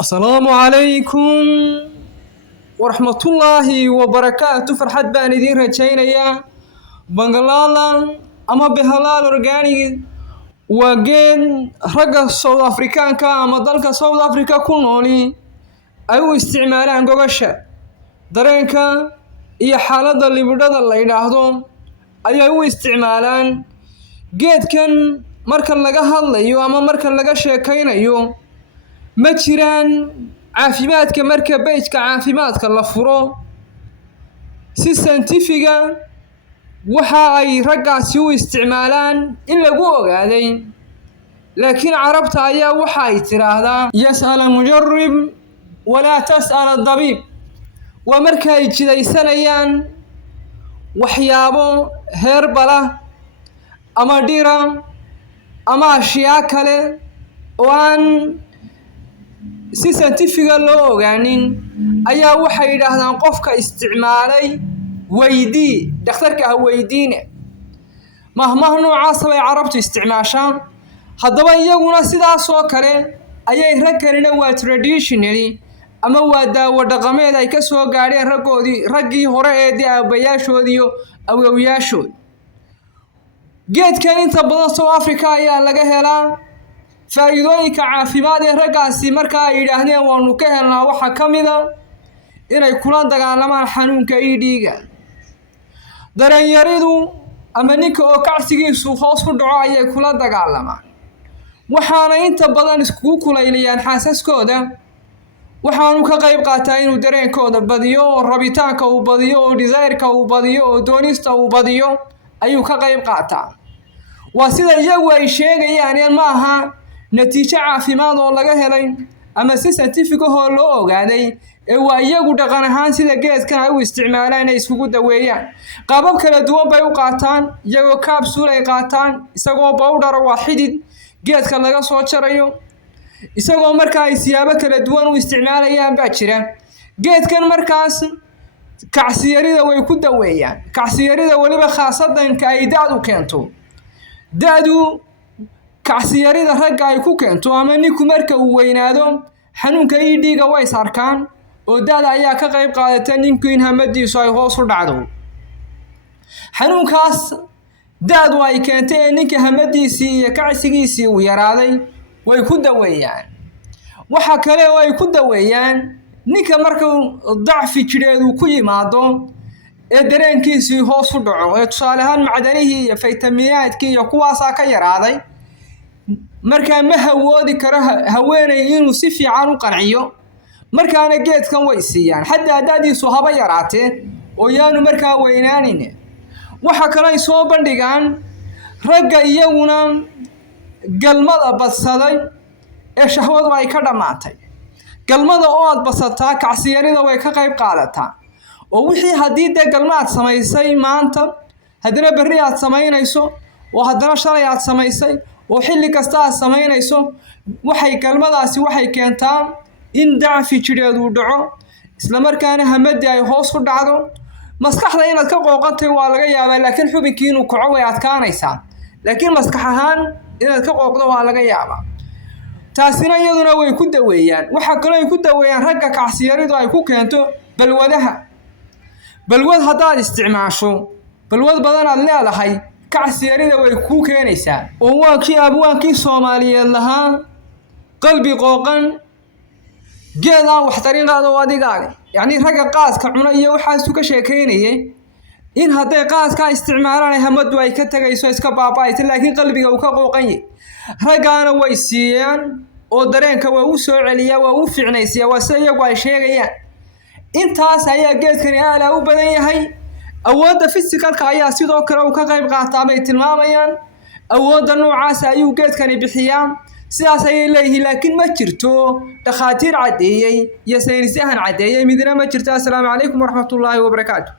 السلام عليكم ورحمة الله وبركاته. فرحت بان idin rajaynaya Bangladesh ama Behalal organic waa geed ragga South Africaanka ama dalka South Africa ku nooli ay u isticmaalaan gogosha dareenka iyo xaaladda libidhada la yiraahdo ayay u isticmaalaan geedkan marka laga hadlayo ama marka laga sheekaynayo ma jiraan caafimaadka marka page-ka caafimaadka la furo si scientific waxa ay raggaasi u isticmaalaan in lagu ogaaday laakiin carabta ayaa waxa ay tiraahdaa yas'al mujarrib wala tas'al ad-dabib wa marka ay jidaysanayaan waxyaabo heerbala ama dhira ama ashyaa kale oo aan si scientific loo ogaanin ayaa waxay yiraahdaan qofka isticmaalay weydii dhakhtarka weydiine mahmaha noocaas ay carabtu isticmaashaan haddaba iyaguna sidaas oo kale ayay ragganina waa traditionally ama waa daawo dhaqameed ay ka soo gaadheen raggii hore ee aabayaashood iyo awoowayaashood geedkan inta badan South Africa ayaa laga helaa faa'iidooyinka caafimaad ee raggaasi marka ay yiraahdeen waanu ka helnaa waxa kamid ah inay kula dagaalamaan xanuunka dhiigga dareen yaridu ama ninka oo kacsigiisu hoos u dhaco ayay kula dagaalamaan waxaana inta badan isku kulayliyaan xaasaskooda waxaanu ka qayb qaataa inuu dareenkooda badiyo oo rabitaanka uu badiyo oo desire-ka uu badiyo oo doonista uu badiyo ayuu ka qayb qaataa waa sida iyagu ay sheegayaan ma aha natiijo caafimaad oo laga helay ama si scientific oo loo ogaaday ee waa iyagu dhaqan ahaan sida geedkan ay u isticmaalaan ay isugu daweeyaan qaabab kala duwan bay u qaataan iyagoo capsule ay qaataan isagoo powder waa xidid geedka laga soo jarayo isagoo markaa ay siyaabo kala duwan u isticmaalayaan baa jira geedkan markaas kacsiyarida way ku daweeyaan kacsiyarida waliba khaasadan ka ay daadu keento daadu kacsiyarida ragga ay ku keento ama ninku marka uu weynaado xanuunka dhiigga way sarkaan oo daada ayaa ka qayb qaadata ninku in hamadiisu ay hoos u dhacdo xanuunkaas daadu ay keentay ninka hamadiisii iyo kacsigiisii uu yaraaday way ku daweeyaan waxa kale oo ay ku daweeyaan ninka marka dacfi jireedu ku yimaado ee dareenkiisii hoos u dhaco ee tusaale ahaan macdanihii iyo faytamiinaadkii iyo kuwaas ka yaraaday marka ma hawoodi karo haweenay inuu si fiican u qanciyo markaana geedkan way siiyaan xataa daadiisu haba yaraatee oo yaanu markaa weynaanin waxa kale ay soo bandhigaan ragga iyaguna galmada badsaday ee shahwadu ay ka dhamaatay galmada oo aad basataa kacsiyarida way ka qayb qaadataa oo wixii hadii galmaad samaysay maanta hadana berri aad samaynayso oo hadana shalay aad samaysay oo xilli kasta aad samaynayso waxay galmadaasi waxay keentaa in dacfi jireedu dhaco isla markaana hamadi ay hoos u dhacdo maskaxda inaad ka qooqantay waa laga yaabaa laakiin xubinkii inuu kaco way adkaanaysaa laakiin maskax ahaan inaad ka qooqdo waa laga yaabaa taasina iyaduna way ku daweeyaan waxa kale ay ku daweeyaan ragga kacsiyaridu ay ku keento balwadaha balwad hadaad isticmaasho balwad badan aad leedahay kacsiyarida way ku keenaysaa oo waa kii abwaankii Soomaaliyeed lahaa qalbi qooqan geeda wax tariiqada oo adigaale yani ragga qaaska cuna iyo waxa isku ka sheekeynayay in haday qaaska isticmaalaan hamadu ay ka tagayso iska baabaayti laakiin qalbiga uu ka qooqan yahay raggaana way siiyaan oo dareenka waa u soo celiyaa waa u fiicnaysiyaa waa sida iyagu ay sheegayaan intaas ayaa geedkani aad u badan yahay awoodda physicalka ayaa sidoo kale uu ka qayb qaataa bay tilmaamayaan awoodda noocaas ayuu geedkani bixiyaa sidaas ayay leeyihiin laakiin ma jirto dhakhaatiir cadeeyay iyo saynis yahan cadeeyay midna ma jirto. Assalaamu calaykum waraxmatullaahi wabarakaatuh.